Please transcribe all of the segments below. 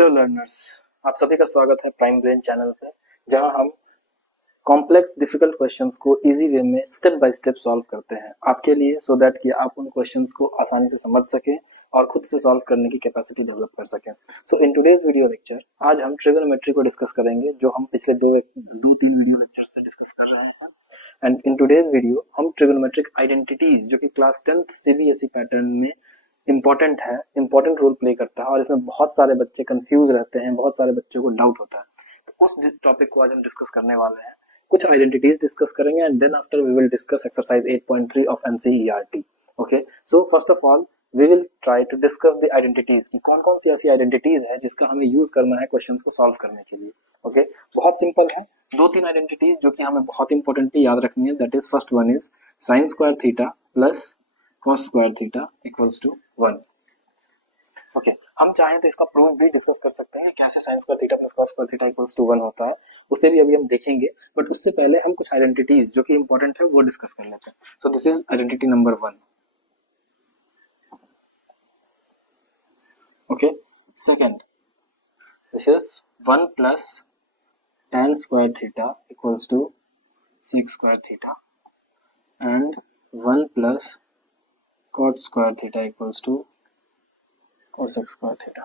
Hello learners, आप सभी का स्वागत है प्राइम ब्रेन चैनल पे, जहां हम कॉम्प्लेक्स डिफिकल्ट क्वेश्चंस को इजी वे में स्टेप बाय स्टेप सॉल्व करते हैं आपके लिए, सो दैट कि आप उन क्वेश्चंस को आसानी से समझ सकें और खुद से सॉल्व करने की कैपेसिटी डेवलप कर सकें। सो इन टुडेज वीडियो लेक्चर आज हम ट्रिगोनोमेट्री को डिस्कस करेंगे, जो हम पिछले दो तीन वीडियो लेक्चर से डिस्कस कर रहे हैं। एंड इन टुडेज वीडियो हम ट्रिगोनोमेट्रिक आइडेंटिटीज, जो कि क्लास 10th सीबीएसई पैटर्न में इंपॉर्टेंट है, इंपॉर्टेंट रोल प्ले करता है और इसमें बहुत सारे बच्चे कंफ्यूज रहते हैं, बहुत सारे बच्चों को डाउट होता है। तो उस टॉपिक को आज हम डिस्कस करने वाले हैं। कुछ आइडेंटिटीज डिस्कस करेंगे and then after we will discuss exercise 8.3 of NCERT. Okay, so first of all we will try to discuss the identities की कौन कौन सी ऐसी आइडेंटिटीज है जिसका हमें यूज करना है क्वेश्चंस को सॉल्व करने के लिए। ओके, बहुत सिंपल है, दो तीन आइडेंटिटीज जो कि हमें बहुत इंपॉर्टेंटली याद रखनी है। That is first one is sin square theta plus cos square theta equals to 1। Okay, हम चाहें तो इसका प्रूफ भी डिस्कस कर सकते हैं, कैसे sin square theta plus cos square theta equals to 1 होता है, उसे भी अभी हम देखेंगे। बट उससे पहले हम कुछ आइडेंटिटीज जो कि इंपॉर्टेंट है वो डिस्कस कर लेते हैं। So this is identity number 1। Okay, second, this is 1 plus tan square theta equals to sec square theta and 1 plus cot square theta equals to cosec square theta.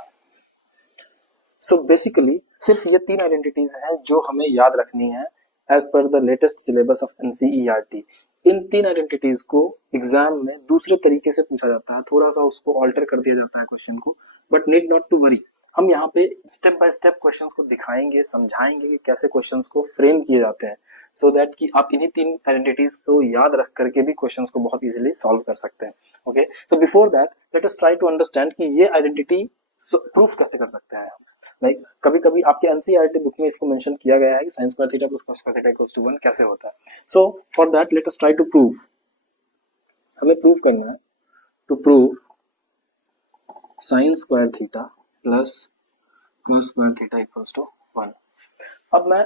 So basically सिर्फ ये तीन identities हैं जो हमें याद रखनी है as per the latest syllabus of NCERT. इन तीन आइडेंटिटीज को एग्जाम में दूसरे तरीके से पूछा जाता है, थोड़ा सा उसको ऑल्टर कर दिया जाता है क्वेश्चन को, but need not to worry. हम यहाँ पे स्टेप बाय स्टेप क्वेश्चंस को दिखाएंगे, समझाएंगे कि कैसे क्वेश्चंस को फ्रेम किए जाते हैं, सो दैट कि आप इन्हीं तीन आइडेंटिटीज को याद रख करके भी क्वेश्चंस को बहुत इजीली सॉल्व कर सकते हैं। Okay, so before that let us try to understand कि ये आइडेंटिटी प्रूफ कैसे कर सकते हैं। लाइक कभी कभी आपके एनसीईआरटी बुक में इसको मेंशन किया गया है कि sin square theta plus cos square theta equals to 1 कैसे होता है। So for that let us try to prove. हमें प्रूव करना है, to prove sin square theta plus cos square theta equals to 1। अब मैं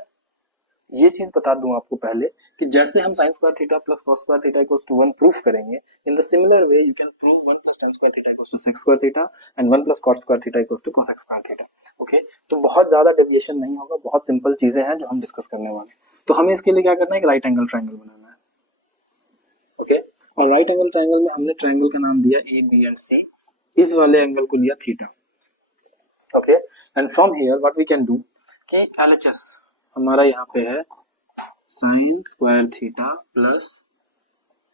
ये चीज बता दूं आपको पहले कि जैसे हम sin square theta plus cos square theta equals to 1 proof करेंगे, in the similar way you can prove 1 plus tan square theta equals to sec square theta and 1 plus cot square theta equals to cosec square theta. Okay, तो बहुत ज्यादा deviation नहीं होगा, बहुत simple चीजें हैं जो हम डिस्कस करने वाले हैं। तो हमें इसके लिए क्या करना है, एक राइट एंगल ट्रायंगल बनाना है। ओके, और राइट एंगल ट्रायंगल में हमने ट्रायंगल का नाम दिया ए बी एंड सी, इस वाले एंगल को लिया theta. Okay, and from here what we can do कि एलएचएस हमारा यहाँ पे है sin square theta plus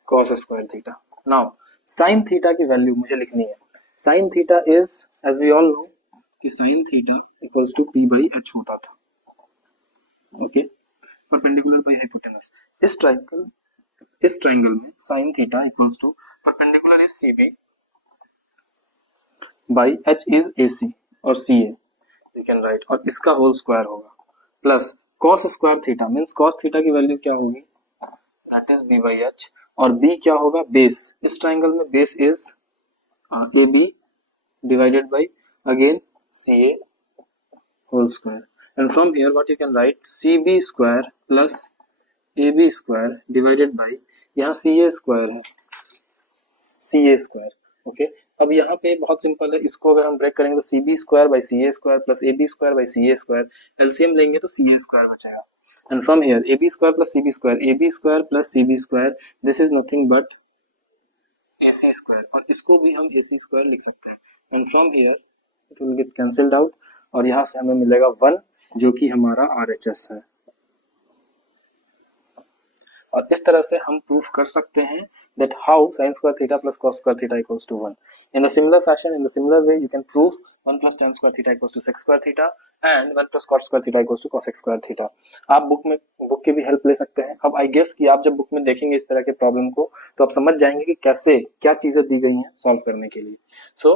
cos square theta. Now sin theta की वैल्यू मुझे लिखनी है। sin theta is, as we all know, कि sin theta equals to p by h होता था। Okay, perpendicular by hypotenuse. इस ट्रायंगल में sin theta equals to perpendicular is cb by h is ac और ca you can write, और इसका whole square होगा, plus cos square theta means cos theta की value क्या होगी, that is b by h, और b क्या होगा, बेस। इस ट्रायंगल में base is ab divided by again ca whole square, and from here what you can write cb square plus ab square divided by, यहाँ ca square है, ca square. Okay, अब यहाँ पे बहुत सिंपल है, इसको अगर हम ब्रेक करेंगे तो cb square by ca square plus ab square by ca square, LCM लेंगे तो ca स्क्वायर बचेगा। And from here ab square plus cb square, ab square plus cb square, this is nothing but ac square, और इसको भी हम ac square लिख सकते हैं। And from here it will get cancelled out, और यहाँ से हमें मिलेगा 1 जो कि हमारा RHS है। और इस तरह से हम प्रूफ कर सकते हैं that how sin square theta plus cos square theta equals to 1. In a similar fashion, in the similar way, you can prove 1 plus tan square theta equals to sec square theta and 1 plus cot square theta equals to cosec square theta. आप book की भी help ले सकते हैं। अब I guess कि आप जब बुक में देखेंगे इस तरह के प्रॉब्लम को तो आप समझ जाएंगे कि कैसे क्या चीजें दी गई हैं सॉल्व करने के लिए। सो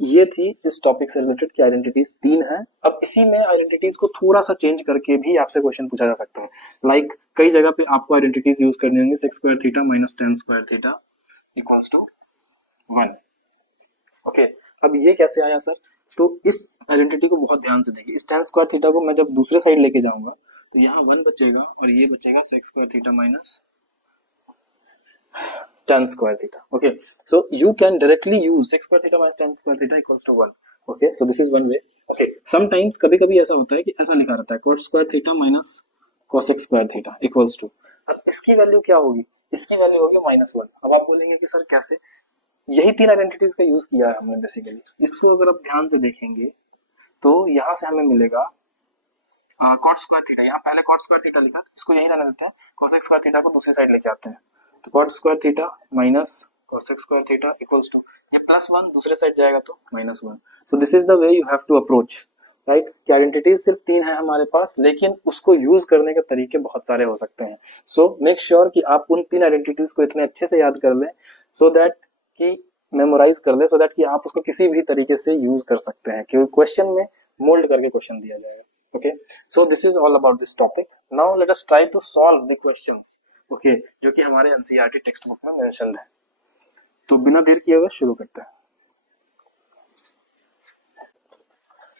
ये थी इस टॉपिक से रिलेटेड की आइडेंटिटीज 3 हैं। अब इसी में आइडेंटिटीज को थोड़ा सा चेंज करके भी आपसे क्वेश्चन पूछा जा सकता है। लाइक कई जगह पे आपको आइडेंटिटीज यूज करनी होंगी, sec square theta minus tan square theta equals to 1। Okay, अब ये कैसे आया सर, तो इस आइडेंटिटी को बहुत ध्यान से देखिए। इस tan स्क्वायर थीटा को मैं जब दूसरे साइड लेके जाऊंगा तो यहाँ 1 बचेगा और ये बचेगा sec square theta minus tan square theta. Okay, so you can directly use sec square theta minus tan square theta equals to 1. Okay, so this is one way. Okay, sometimes कभी कभी ऐसा होता है कि ऐसा लिखा रहता है cot square theta minus cosec square theta equals to, अब इसकी वैल्यू क्या होगी, इसकी वैल्यू होगी -1। अब आप बोलेंगे कि सर कैसे, यही तीन आइडेंटिटीज का यूज किया है हमने बेसिकली। इसको अगर आप ध्यान से देखेंगे तो यहाँ से हमें मिलेगा कॉट स्क्वायर थीटा, यहाँ पहले कॉट स्क्वायर थीटा लिखा, इसको यही रहने देते हैं, कोसेक स्क्वायर थीटा को दूसरी साइड लेके आते हैं, तो cot square theta minus cosec square theta equals to, ये +1 दूसरे साइड जाएगा तो -1। So this is the way you have to approach, right. कि आइडेंटिटीज सिर्फ तीन है हमारे पास, लेकिन उसको यूज करने के तरीके बहुत सारे हो सकते हैं। सो मेक श्योर कि आप उन तीन आइडेंटिटीज को इतने अच्छे से याद कर लें, सो दैट कि मेमोराइज कर ले, सो दैट कि आप उसको किसी भी तरीके से यूज कर सकते हैं, क्योंकि क्वेश्चन में मोल्ड करके क्वेश्चन दिया जाएगा। Okay, so this is all about this topic. Now let us try to solve the questions. Okay, जो कि हमारे NCERT टेक्स्ट बुक में मेंशन्ड है। तो बिना देर किए हुए शुरू करते हैं।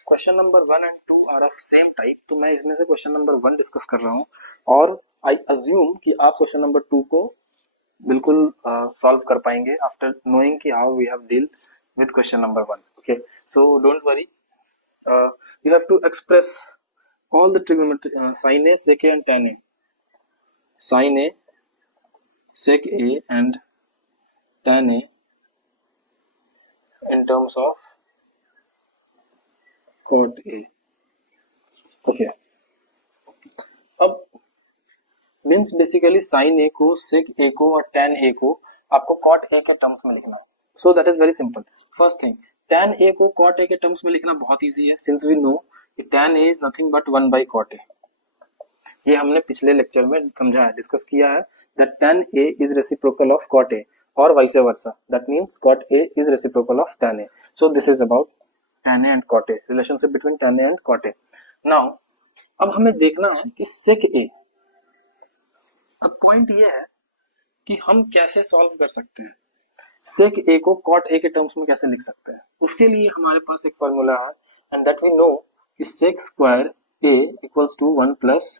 Question number 1 and 2 are of same type, तो मैं इसमें से क्वेश्चन नंबर 1 डिस्कस कर रहा हूँ, और आई अज्यूम कि आप क्वेश्चन नंबर 2 को बिल्कुल सॉल्व कर पाएंगे आफ्टर नोइंग कि how we have deal with question number 1। Okay, so don't worry, you have to express all the trigonometry, sin A, sec A and tan A, sin A, sec A and tan A in terms of cot A. Okay, अब means basically sin A को, sec A को और tan A को आपको cot A के terms में लिखना है। So that is very simple. First thing, tan A को cot A के टर्म्स में लिखना बहुत ईजी है, सिंस वी नो कि tan A is nothing but 1 by cot A। ये हमने पिछले लेक्चर में समझा है, डिस्कस किया है, that tan A is reciprocal of cot A और vice versa, that means cot A is reciprocal of tan A. So this is about tan A and cot A, relationship between tan A and cot A. Now अब हमें देखना है कि sec A, अब point ये है कि हम कैसे सॉल्व कर सकते हैं, sec A को cot A के टर्म्स में कैसे लिख सकते हैं। उसके लिए हमारे पास एक फॉर्मूला है, एंड दैट वी नो कि sec square A equals to 1 plus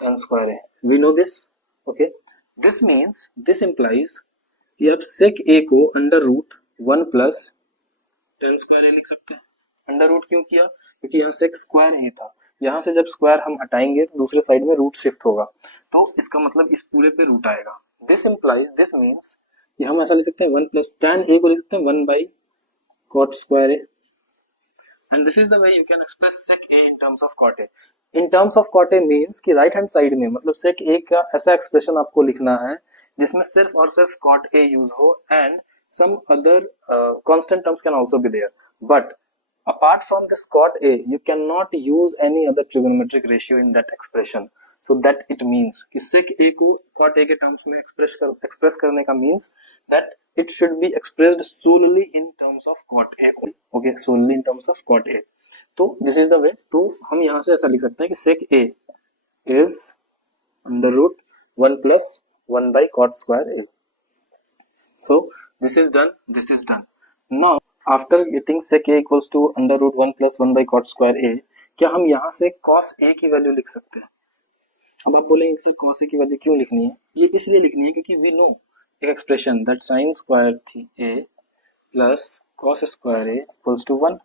tan square A. We know this. Okay. This means, this implies कि आप sec A को under root 1 plus tan square A लिख सकते हैं। अंडर रूट क्यों किया, क्योंकि यहाँ sec स्क्वायर A था, यहाँ से जब स्क्वायर हम हटाएंगे तो दूसरे साइड में रूट शिफ्ट होगा, तो इसका मतलब इस पूरे पे रूट आएगा। This implies, this means कि हम ऐसा लिख सकते हैं 1 प्लस tan A को लिख सकते हैं 1 by cot square A, and this is the way you can express sec A in terms of cot A. In terms of cot A means कि राइट हैंड साइड में, मतलब sec A का ऐसा expression आपको लिखना है जिसमें सिर्फ और सिर्फ cot A यूज हो, and some other constant terms can also be there, but apart from this cot A you cannot use any other trigonometric ratio in that expression. So that it means कि sec A को cot A के terms में express करने का means that it should be expressed solely in terms of cot A. Okay, solely in terms of cot A. तो this is the way, तो हम यहाँ से ऐसा लिख सकते हैं कि sec A is under root 1 plus 1 by cot square A. So this is done, this is done. Now after getting sec A equals to under root 1 plus 1 by cot square A, क्या हम यहाँ से cos A की value लिख सकते हैं। अब आप बोलेंगे सर cos A की वैल्यू क्यों लिखनी है, ये इसलिए लिखनी है क्योंकि we know एक expression that sin square A plus cos square A equals to 1,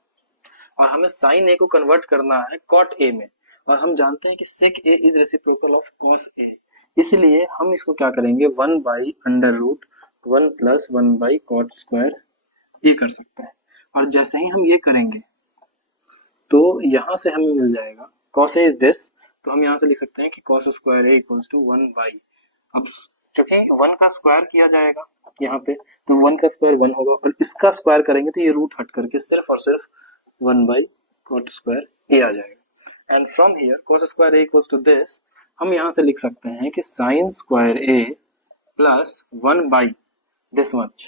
और हमें sin A को कन्वर्ट करना है cot A में, और हम जानते हैं कि sec A is reciprocal of cos A, इसलिए हम इसको क्या करेंगे 1 by under root 1 plus 1 by cot square A कर सकते हैं। और जैसे ही हम ये करेंगे तो यहाँ से हमें मिल जाएगा cos A इज दिस, तो हम यहाँ से लिख सकते हैं कि cos square A equals to 1 by, अब चूंकि 1 का स्क्वायर किया जाएगा यहाँ पे, तो 1 का स्क्वायर 1 होगा, और इसका स्क्वायर करेंगे तो ये रूट हट करके सिर्फ और सिर्फ 1 by cot square A आ जाएगा। And from here cos square A equals to this, हम यहाँ से लिख सकते हैं कि sin square A plus 1 by this much,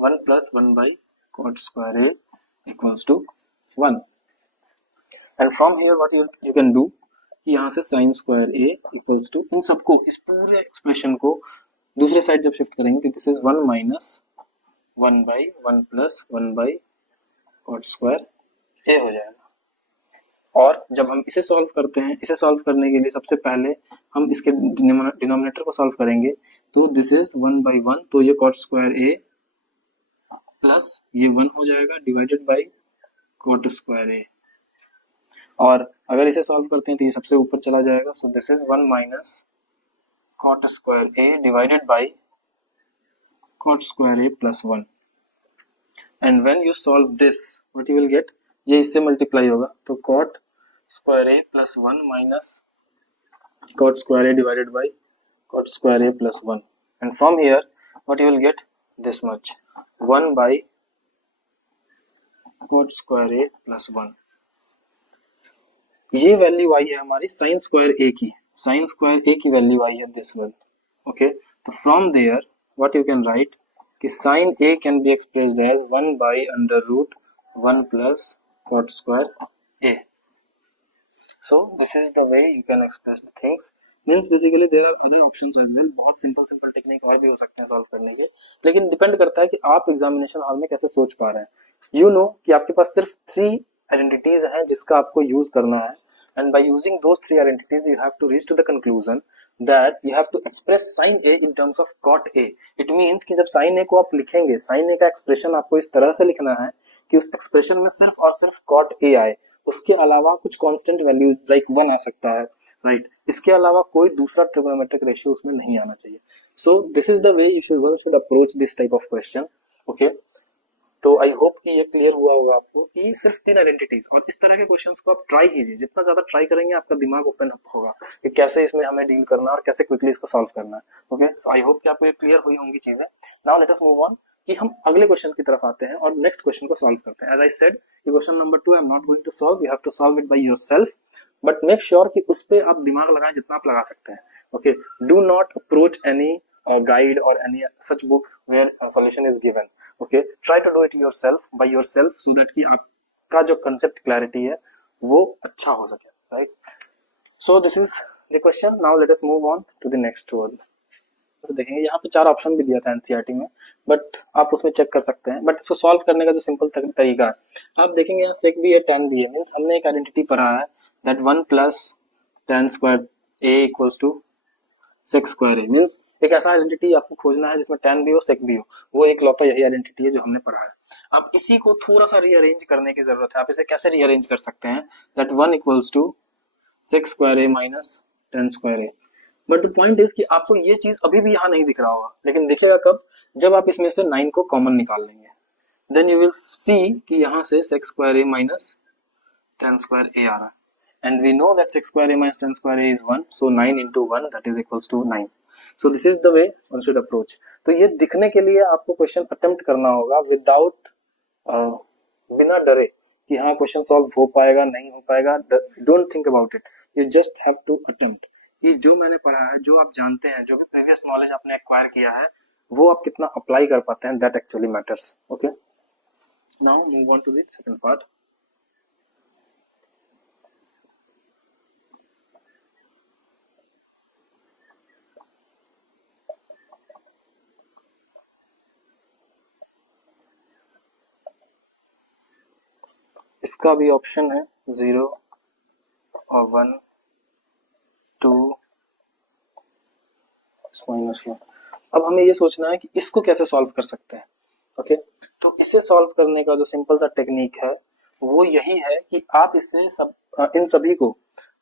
1 plus 1 by cot square A equals to 1. And from here what you can do कि यहाँ से sin square A equals to, इन सबको, इस पूरे एक्सप्रेशन को दूसरे साइड जब शिफ्ट करेंगे तो this is 1 minus 1 by 1 plus 1 by cot square A हो जाएगा। और जब हम इसे सॉल्व करते हैं, इसे सॉल्व करने के लिए सबसे पहले हम इसके डिनोमिनेटर को सॉल्व करेंगे, तो दिस इज 1 by 1, तो ये cot square A प्लस ये 1 हो जाएगा divided by cot square A, और अगर इसे सॉल्व करते हैं तो ये सबसे ऊपर चला जाएगा. सो this is 1 minus cot square a divided by cot square a plus 1. And when you solve this, what you will get, ये इससे मल्टीप्लाई होगा तो cot square a plus 1 minus cot square a divided by cot square a plus 1. And from here what you will get, this much, 1 by cot square a plus 1. ये value आई है हमारी sign square ए की. Sign square ए की value आई है this one. Okay, तो from there what you can write कि sine A can be expressed as 1 by under root 1 plus cot square A. So this is the way you can express the things. Means basically there are other options as well. बहुत simple technique और भी हो सकते हैं solve करने के, लेकिन depend करता है कि आप एग्जामिनेशन हॉल में कैसे सोच पा रहे हैं. यू नो कि आपके पास सिर्फ 3 आइडेंटिटीज हैं जिसका आपको यूज करना है. And by using those 3 identities, you have to reach to the conclusion that you have to express sin A in terms of cot A. It means कि जब sin A को आप लिखेंगे, sin A का expression आपको इस तरह से लिखना है कि उस एक्सप्रेशन में सिर्फ और सिर्फ cot A आए, उसके अलावा कुछ कांस्टेंट वैल्यूज लाइक 1 आ सकता है, राइट. इसके अलावा कोई दूसरा ट्रिगोनोमेट्रिक रेशियो उसमें नहीं आना चाहिए. सो this is the way one should approach this type of question. Okay, तो आई होप कि ये क्लियर हुआ होगा आपको कि सिर्फ 3 आइडेंटिटीज, और इस तरह के क्वेश्चंस को आप ट्राई कीजिए. जितना ज्यादा ट्राई करेंगे आपका दिमाग ओपन अप होगा कि कैसे इसमें हमें डील करना है और कैसे क्विकली इसको सॉल्व करना है. ओके, सो आई होप कि आपको ये क्लियर हुई होंगी चीजें. Now let us move on कि हम अगले क्वेश्चन की तरफ आते हैं और नेक्स्ट क्वेश्चन को सॉल्व करते हैं. एज आई सेड, ये question number 2 I am not going to solve, you have to solve it by yourself, but make sure कि उस पे आप दिमाग लगाएं जितना आप लगा सकते हैं. Okay, do not approach any guide or any such book where a solution is given. Okay, try to do it yourself by yourself so that कि आपका जो concept clarity है वो अच्छा हो सके, right? So this is the question. Now let us move on to the next one. तो देखेंगे यहाँ पे 4 ऑप्शन भी दिया था एनसीईआरटी में, बट आप उसमें चेक कर सकते हैं. बट इसको सॉल्व करने का जो सिंपल तरीका है, आप देखेंगे यहाँ सेक भी है tan भी है. मीन्स हमने एक आइडेंटिटी पढ़ा है that 1 plus tan square a equals to sec square a. Means एक ऐसा आइडेंटिटी आपको खोजना है जिसमें tan भी हो sec भी हो. वो एक लौता यही आइडेंटिटी है जो हमने पढ़ा है. अब इसी को थोड़ा सा रीअरेंज करने की जरूरत है. आप इसे कैसे रीअरेंज कर सकते हैं, that 1 equals to sec square a minus tan square a. But the point is कि आपको ये चीज अभी भी यहाँ नहीं दिख रहा होगा, लेकिन दिखेगा कब, जब आप इसमें से 9 को कॉमन निकाल लेंगे. देन यू विल सी कि यहाँ से sec square a minus tan square a आ रहा है. And we know that sec square a minus tan square a is 1, so 9 into 1 that is equals to 9. So this is the way one should approach. तो ये दिखने के लिए आपको question attempt करना होगा विदाउट बिना डरे कि हाँ क्वेश्चन सॉल्व हो पाएगा नहीं हो पाएगा. Don't think about it, you just have to attempt. कि जो मैंने पढ़ा है, जो आप जानते हैं, जो भी प्रीवियस नॉलेज आपने एक्वायर किया है, वो आप कितना अप्लाई कर पाते हैं, that actually matters. Okay, now move on to the second part. इसका भी ऑप्शन है 0 और 1 2 -1. अब हमें ये सोचना है कि इसको कैसे सॉल्व कर सकते हैं. ओके, तो इसे सॉल्व करने का जो सिंपल सा टेक्निक है वो यही है कि आप इसे इन सभी को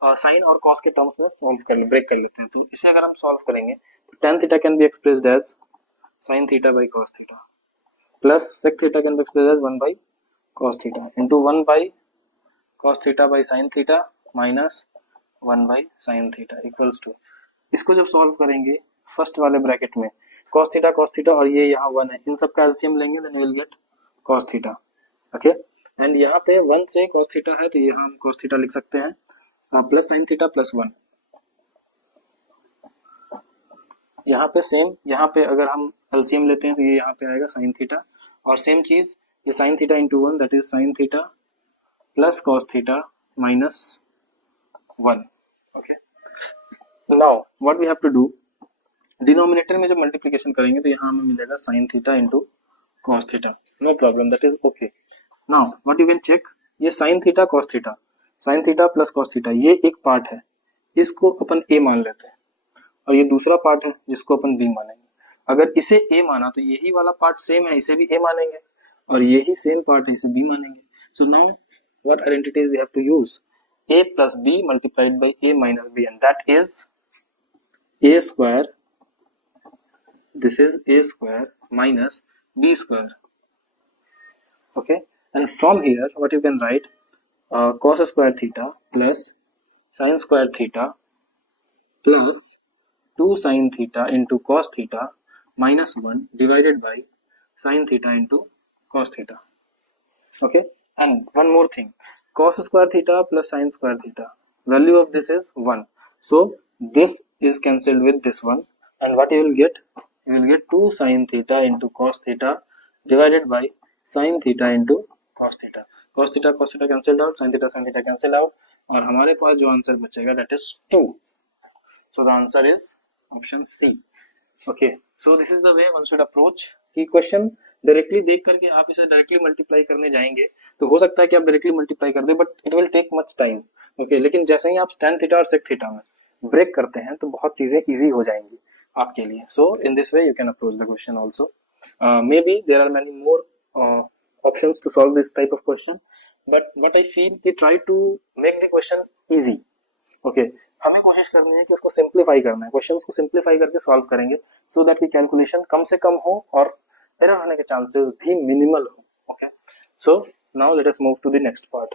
साइन और कॉस के टर्म्स में सॉल्व कर ब्रेक कर लेते हैं. तो इसे अगर हम सॉल्व करेंगे तो tan theta can be expressed as sin theta by cos theta plus sec theta can be expressed as 1 by cos theta into 1 by cos theta by sin theta minus 1 by sin theta equals to, इसको जब solve करेंगे first वाले bracket में cos theta और ये यहाँ 1 है, इन सब का एलसीएम लेंगे then will get cos theta. Okay, and यहाँ पे 1 से cos थीटा है तो यहाँ हम cos थीटा लिख सकते हैं प्लस sin थीटा प्लस 1. यहाँ पे सेम, यहाँ पे अगर हम एलसीएम लेते हैं तो ये यहाँ पे आएगा sin थीटा, और सेम चीज ये sin theta into 1 that is sin theta plus cos theta minus 1. okay, now what we have to do, denominator में जब मल्टीप्लिकेशन करेंगे तो यहाँ हमें मिलेगा sin theta into cos theta, no problem, that is okay. now what you can check, ये sin theta cos theta, sin theta plus cos theta, ये एक पार्ट है, इसको अपन a मान लेते हैं, और ये दूसरा पार्ट है जिसको अपन b मानेंगे. अगर इसे a माना तो यही वाला पार्ट सेम है, इसे भी a मानेंगे, और यही सेम पार्ट है, इसे b मानेंगे. So now what identities we have to use, a plus b multiplied by a minus b, and that is a square. This is a square minus b square. Okay, and from here what you can write, cos square theta plus sin square theta plus 2 sin theta into cos theta minus 1 divided by sin theta into cos theta. Okay, and one more thing, cos square theta plus sin square theta, value of this is 1, so this is cancelled with this one, and what you will get, 2 sin theta into cos theta divided by sin theta into cos theta. cos theta cancelled out, sin theta cancelled out, और हमारे पास जो answer बचेगा that is 2. So the answer is option C. Okay, so this is the way one should approach कि question directly देख करके आप इसे directly multiply करने जाएंगे तो हो सकता है कि आप डायरेक्टली मल्टीप्लाई कर दे, but it will take much time. Okay, लेकिन जैसे ही आप tan थीटा और sec थीटा में ब्रेक करते हैं तो बहुत चीजें इजी हो जाएंगी आपके लिए. So in this way you can approach the question also. Maybe there are many more options to solve this type of question, but what I feel कि try to make the question easy. Okay, हमें कोशिश करनी है कि उसको simplify करना है, questions को सिंप्लीफाई करके सॉल्व करेंगे सो दैट कि कैलकुलेशन कम से कम हो और एरर होने के चांसेस भी मिनिमल हो. Okay, so now let us move to the next part.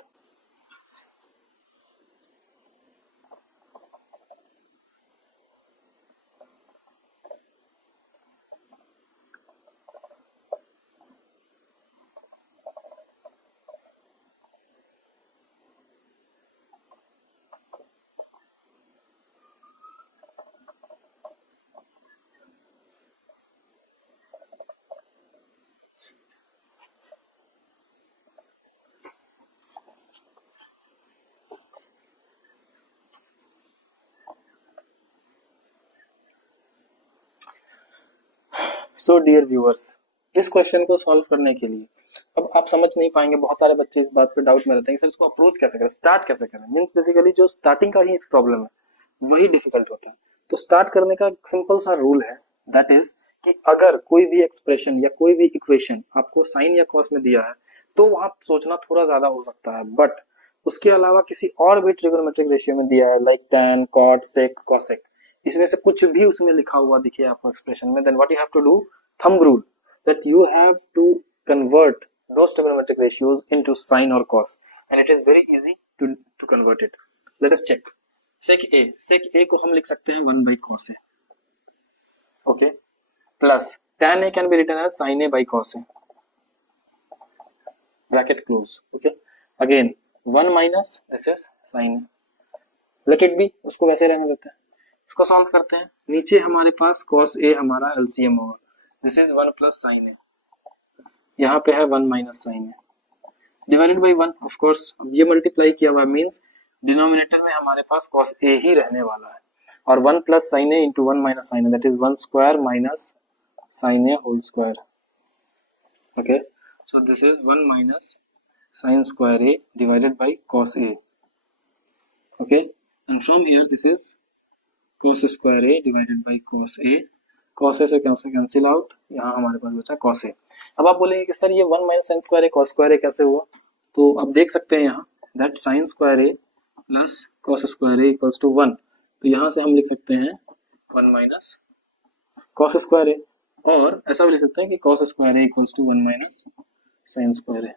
So dear viewers, इस क्वेश्चन को सॉल्व करने के लिए अब आप समझ नहीं पाएंगे, बहुत सारे बच्चे इस बात पे डाउट में रहते हैं कि सर इसको अप्रोच कैसे करें, स्टार्ट कैसे करें. मींस बेसिकली जो स्टार्टिंग का ही प्रॉब्लम है वही डिफिकल्ट होता है. तो स्टार्ट करने का सिंपल सा रूल है, दैट इज कि अगर कोई भी एक्सप्रेशन या कोई भी इक्वेशन आपको साइन या कॉस में दिया है तो वहां सोचना थोड़ा ज्यादा हो सकता है, बट उसके अलावा किसी और भी ट्रिगोनोमेट्रिक रेशियो में दिया है like tan, cot, sec, cosec, इसमें से कुछ भी उसमें लिखा हुआ दिखे आपको एक्सप्रेशन में, then what you have to do, thumb rule, that you have to convert those trigonometric ratios into sine or cos, and it is very easy to convert it. Let us check. sec a को हम लिख सकते हैं 1 by cos a. Okay, plus tan a can be written as sin a by cos a, bracket close. Okay, again 1 minus this is sin a, let it be, उसको वैसे रहने देते हैं. इसको सॉल्व करते हैं, नीचे हमारे पास cos a हमारा LCM होगा, this is 1 plus sine A, यहाँ पे है 1 minus sine A divided by 1. Of course अब ये मल्टीप्लाई किया हुआ मींस डिनोमिनेटर में हमारे पास cos a ही रहने वाला है, और 1 plus sine A into 1 minus sine A, that is 1 square minus sine A whole square. Okay, so this is 1 minus sine square A divided by cos a. Okay, and from here this is cos square A divided by cos a. cos a से cancel out, यहाँ हमारे पास बचा cos a. अब आप बोलेंगे कि sir ये 1 minus sine square A cos square A कैसे हुआ, तो आप देख सकते हैं यहाँ that sine square A plus cos square A equals to 1, तो यहाँ से हम लिख सकते हैं 1 माइनस cos स्क्वायर ए, और ऐसा भी लिख सकते हैं कि cos square A equals to 1 minus sine square A.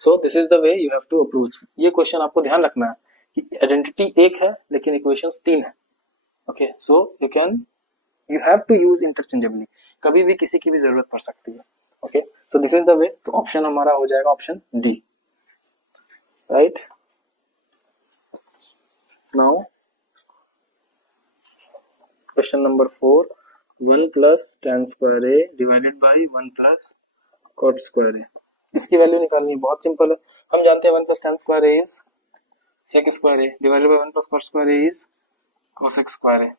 So this is the way you have to approach. ये क्वेश्चन आपको ध्यान रखना है कि आइडेंटिटी एक है लेकिन इक्वेशंस 3 है. Okay, so you have to use interchangeably, कभी भी किसी की भी जरूरत पड़ सकती है. Okay, so this is the way. तो ऑप्शन हमारा हो जाएगा option D, right. Now question number 4, 1 plus tan square A divided by 1 plus cot square A. इसकी वैल्यू निकालनी है, बहुत सिंपल है. हम जानते हैं 1 plus tan square A is sec square A divided by 1 plus cot square A is cosec square A.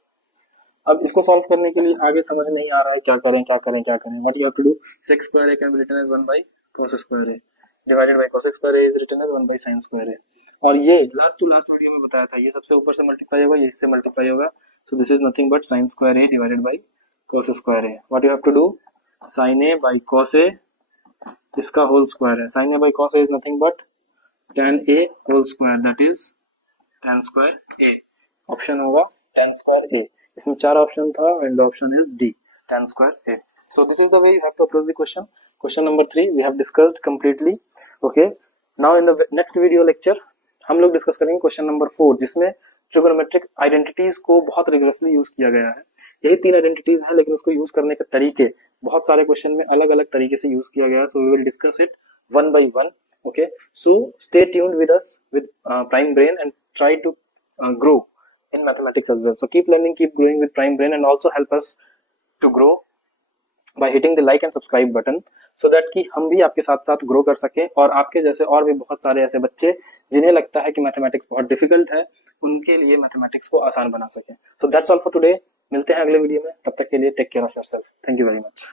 अब इसको सॉल्व करने के लिए आगे समझ नहीं आ रहा है क्या करें. What you have to do, sec square A can be written as 1 by cos square A divided by cosec square A is written as 1 by sin square A. और ये लास्ट टू लास्ट वीडियो में बताया था, ये सबसे ऊपर से multiply होगा, ये इससे मल्टीप्लाई होगा, so this is nothing but sin square A divided by cos square A. What you have to do, sin a by cos a, इसका होल स्क्वायर है. sin a by cos a is nothing but tan a whole square, that is tan square a, option होगा tan square a. इसमें 4 option था and the option is D, tan square a. So this is the way you have to approach the question. Question number 3 we have discussed completely. Okay, now in the next video lecture हम लोग discuss करेंगे question number 4, जिसमें trigonometric identities को बहुत rigorously use किया गया है. यही 3 आइडेंटिटीज हैं, लेकिन उसको यूज करने के तरीके बहुत सारे क्वेश्चन में अलग अलग तरीके से यूज किया गया है. So we will discuss it one by one. Okay, so stay tuned with us with Prime Brain and try to grow in mathematics as well. So keep learning, keep growing with Prime Brain, and also help us to grow by hitting the like and subscribe button, so that कि हम भी आपके साथ साथ grow कर सकें और आपके जैसे और भी बहुत सारे ऐसे बच्चे जिन्हें लगता है कि मैथमेटिक्स बहुत डिफिकल्ट है, उनके लिए मैथमेटिक्स को आसान बना सकें. So that's all for today. मिलते हैं अगले वीडियो में, तब तक के लिए take care of yourself. Thank you very much.